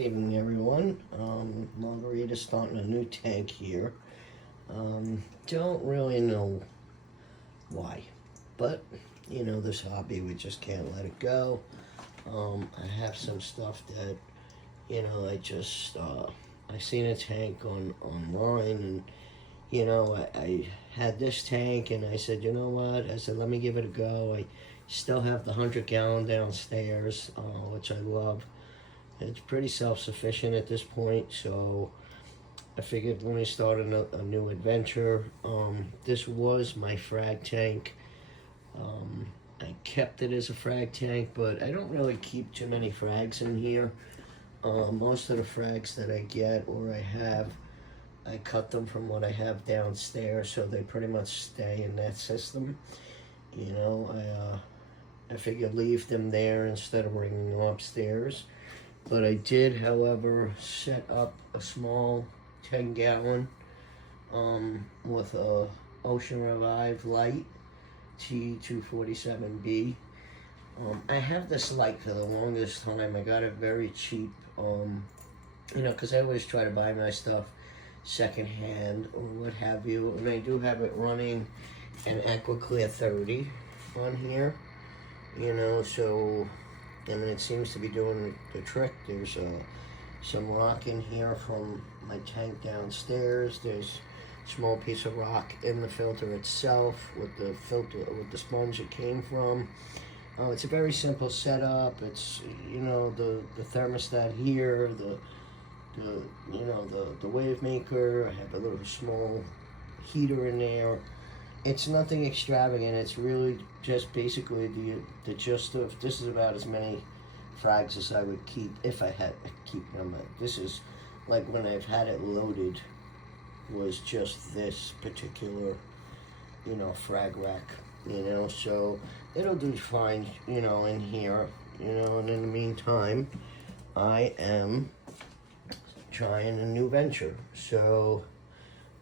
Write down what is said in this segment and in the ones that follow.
evening, everyone. Margarita's starting a new tank here. Don't really know why, but you know, this hobby, we just can't let it go. I have some stuff that, you know, I seen a tank online, and you know, I had this tank, and I said, you know what? I said, let me give it a go. I still have the 100-gallon downstairs, which I love. It's pretty self-sufficient at this point, so I figured let me start a new adventure. This was my frag tank. I kept it as a frag tank, but I don't really keep too many frags in here. Most of the frags that I get or I have, I cut them from what I have downstairs, so they pretty much stay in that system. You know, I figured leave them there instead of bringing them upstairs. But I did, however, set up a small 10-gallon with a Ocean Revive light T247B. I have this light for the longest time. I got it very cheap, you know, because I always try to buy my stuff secondhand or what have you. And I do have it running an Aquaclear 30 on here, you know, so I mean, it seems to be doing the trick. There's some rock in here from my tank downstairs. There's a small piece of rock in the filter itself with the sponge it came from. It's a very simple setup. It's, you know, the thermostat here, the wave maker. I have a little small heater in there. It's nothing extravagant. It's really just basically the gist of, this is about as many frags as I would keep if I had to keep them. This is like when I've had it loaded, was just this particular, you know, frag rack, you know, so it'll do fine, you know, in here, you know. And in the meantime, I am trying a new venture, so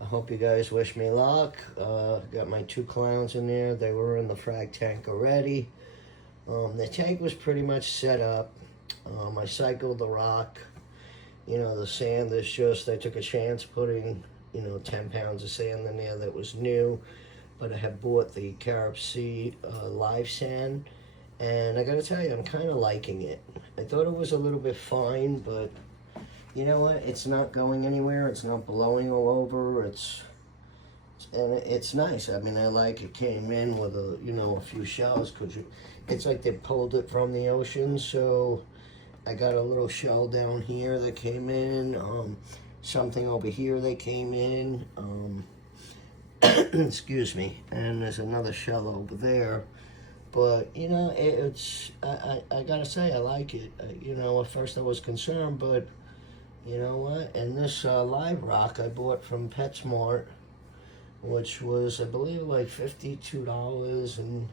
I hope you guys wish me luck. Got my 2 clowns in there. They were in the frag tank already. The tank was pretty much set up. I cycled the rock. You know, the sand is just, I took a chance putting, you know, 10 pounds of sand in there that was new. But I have bought the Carib Sea live sand. And I gotta tell you, I'm kind of liking it. I thought it was a little bit fine, but you know what? It's not going anywhere. It's not blowing all over. It's nice. I mean, I like it. Came in with a, you know, a few shells, because it's like they pulled it from the ocean. So I got a little shell down here that came in. Something over here that came in. Excuse me. And there's another shell over there. But you know, I gotta say, I like it. You know, at first I was concerned, but you know what? And this live rock I bought from PetSmart, which was, I believe, like $52, and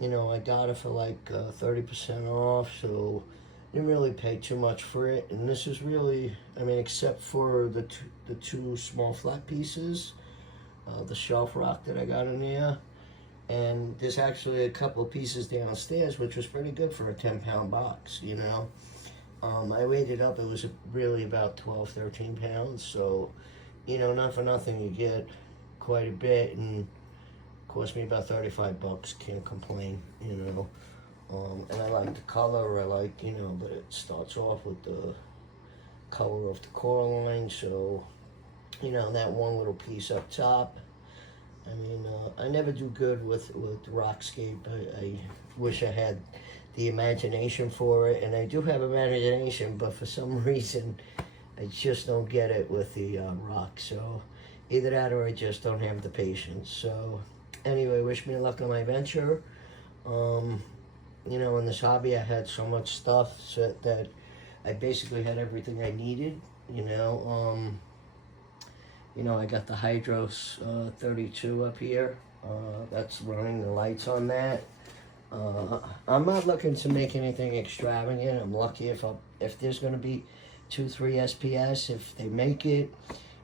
you know, I got it for like 30% off, so didn't really pay too much for it. And this is really, I mean, except for the two small flat pieces, the shelf rock that I got in there, and there's actually a couple of pieces downstairs, which was pretty good for a 10-pound box, you know. I weighed it up, it was really about 12, 13 pounds, so, you know, not for nothing, you get quite a bit, and cost me about 35 bucks, can't complain, you know. And I like the color, I like, you know, but it starts off with the color of the Coraline, so, you know, that one little piece up top. I mean, I never do good with rockscape. I wish I had the imagination for it, and I do have imagination, but for some reason I just don't get it with the rock. So either that or I just don't have the patience. So anyway, wish me luck on my venture. You know, in this hobby I had so much stuff so that I basically had everything I needed, you know. You know, I got the Hydros 32 up here. That's running the lights on that. I'm not looking to make anything extravagant. I'm lucky if there's going to be 2-3 SPS, if they make it.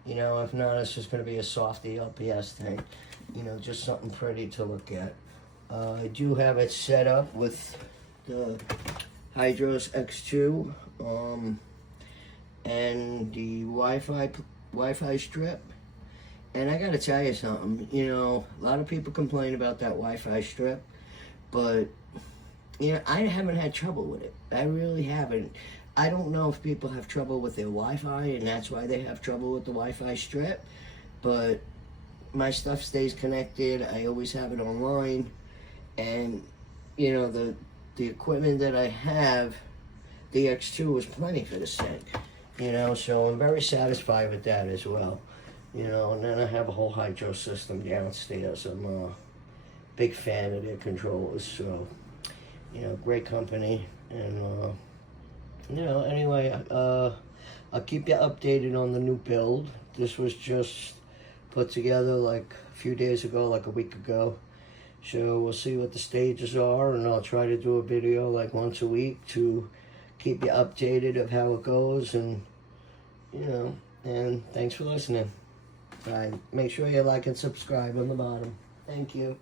You know, if not, it's just going to be a softy LPS thing. You know, just something pretty to look at. I do have it set up with the Hydros X2. and the Wi-Fi strip. And I gotta tell you something, you know, a lot of people complain about that Wi-Fi strip, but, you know, I haven't had trouble with it. I really haven't. I don't know if people have trouble with their Wi-Fi and that's why they have trouble with the Wi-Fi strip, but my stuff stays connected. I always have it online, and, you know, the equipment that I have, the X2 was plenty for the sink, you know, so I'm very satisfied with that as well. You know, and then I have a whole hydro system downstairs. I'm a big fan of their controllers, so, you know, great company. And, you know, anyway, I'll keep you updated on the new build. This was just put together like a few days ago, like a week ago. So we'll see what the stages are, and I'll try to do a video like once a week to keep you updated of how it goes. And, you know, and thanks for listening. All right, make sure you like and subscribe on the bottom. Thank you.